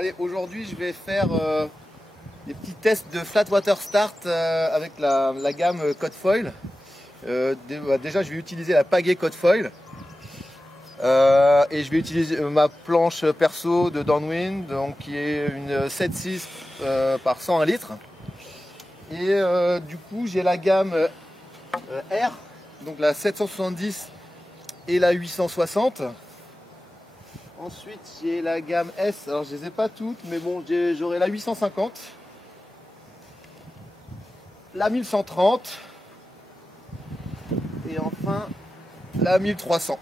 Allez, aujourd'hui je vais faire des petits tests de flat water start avec la gamme Quadfoil. Déjà je vais utiliser la Pagaie Quadfoil et je vais utiliser ma planche perso de Downwind, donc qui est une 7.6 par 101 litres. Et du coup j'ai la gamme R, donc la 770 et la 860. Ensuite j'ai la gamme S, alors je les ai pas toutes, mais bon j'aurai la 850, la 1130 et enfin la 1300.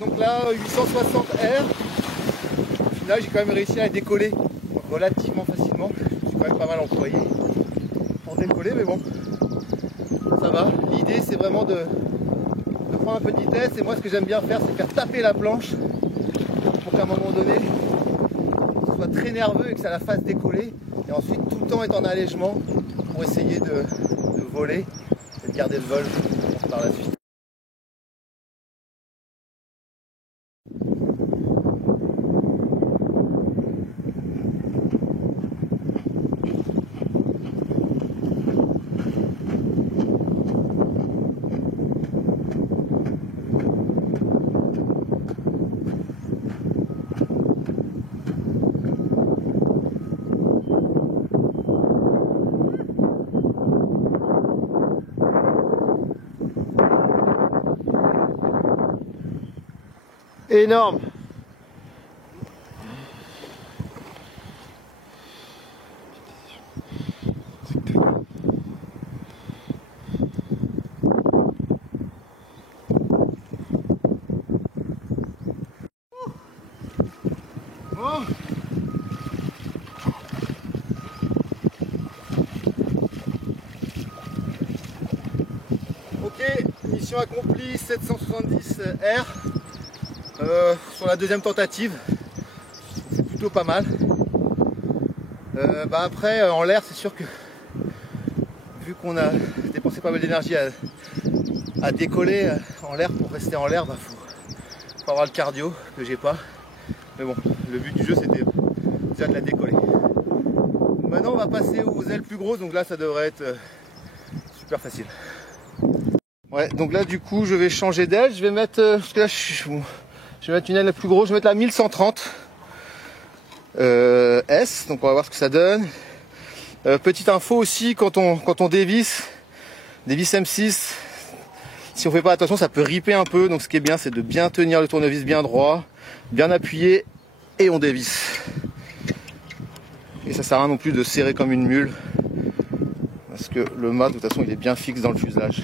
Donc là 860R, au final j'ai quand même réussi à décoller relativement facilement. Je suis quand même pas mal employé pour décoller, mais bon, ça va. L'idée c'est vraiment de prendre un peu de vitesse, et moi ce que j'aime bien faire c'est faire taper la planche pour qu'à un moment donné ce soit très nerveux et que ça la fasse décoller, et ensuite tout le temps être en allègement pour essayer de voler et de garder le vol par la suite. Énorme. Oh. Ok, mission accomplie, 770R. Sur la deuxième tentative, c'est plutôt pas mal. Après en l'air, c'est sûr que vu qu'on a dépensé pas mal d'énergie à décoller en l'air, pour rester en l'air, faut avoir le cardio que j'ai pas. Mais bon, le but du jeu c'était déjà de la décoller. Maintenant on va passer aux ailes plus grosses, donc là ça devrait être super facile. Ouais, donc là du coup je vais changer d'aile, je vais mettre, parce que là je vais mettre une aile plus grosse, je vais mettre la 1130 S, donc on va voir ce que ça donne. Petite info aussi, quand on dévisse, des vis M6, si on fait pas attention ça peut ripper un peu, donc ce qui est bien c'est de bien tenir le tournevis bien droit, bien appuyé, et on dévisse. Et ça sert à rien non plus de serrer comme une mule, parce que le mât de toute façon il est bien fixe dans le fuselage.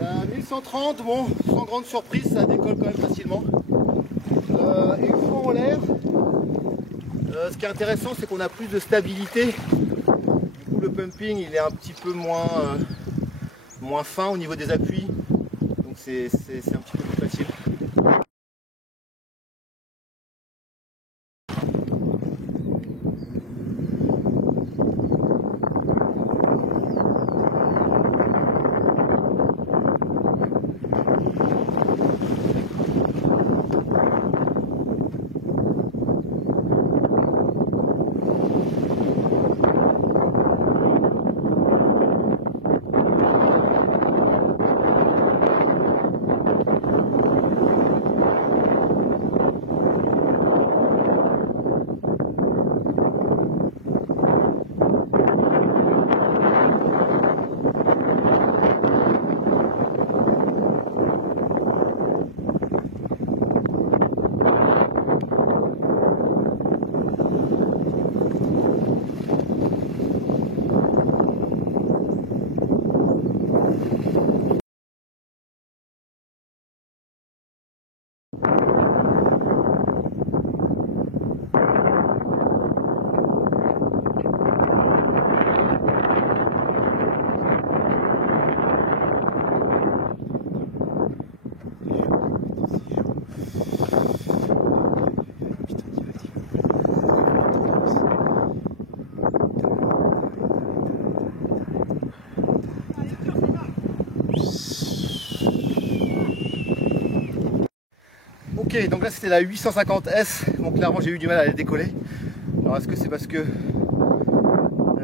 La 1130, bon, sans grande surprise, ça décolle quand même facilement. Et une fois en l'air, ce qui est intéressant, c'est qu'on a plus de stabilité. Du coup, le pumping, il est un petit peu moins fin au niveau des appuis. Donc c'est un petit peu plus facile. Ok, donc là c'était la 850S, donc clairement j'ai eu du mal à la décoller. Alors est-ce que c'est parce que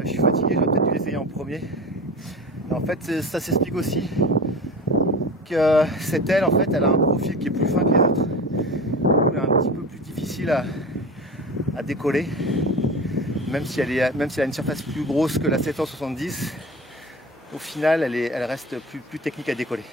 je suis fatigué, j'aurais peut-être dû l'essayer en premier. Et en fait ça s'explique aussi que cette aile, en fait, elle a un profil qui est plus fin que les autres. Du coup, elle est un petit peu plus difficile à décoller, même si elle a une surface plus grosse que la 770. Au final elle reste plus technique à décoller.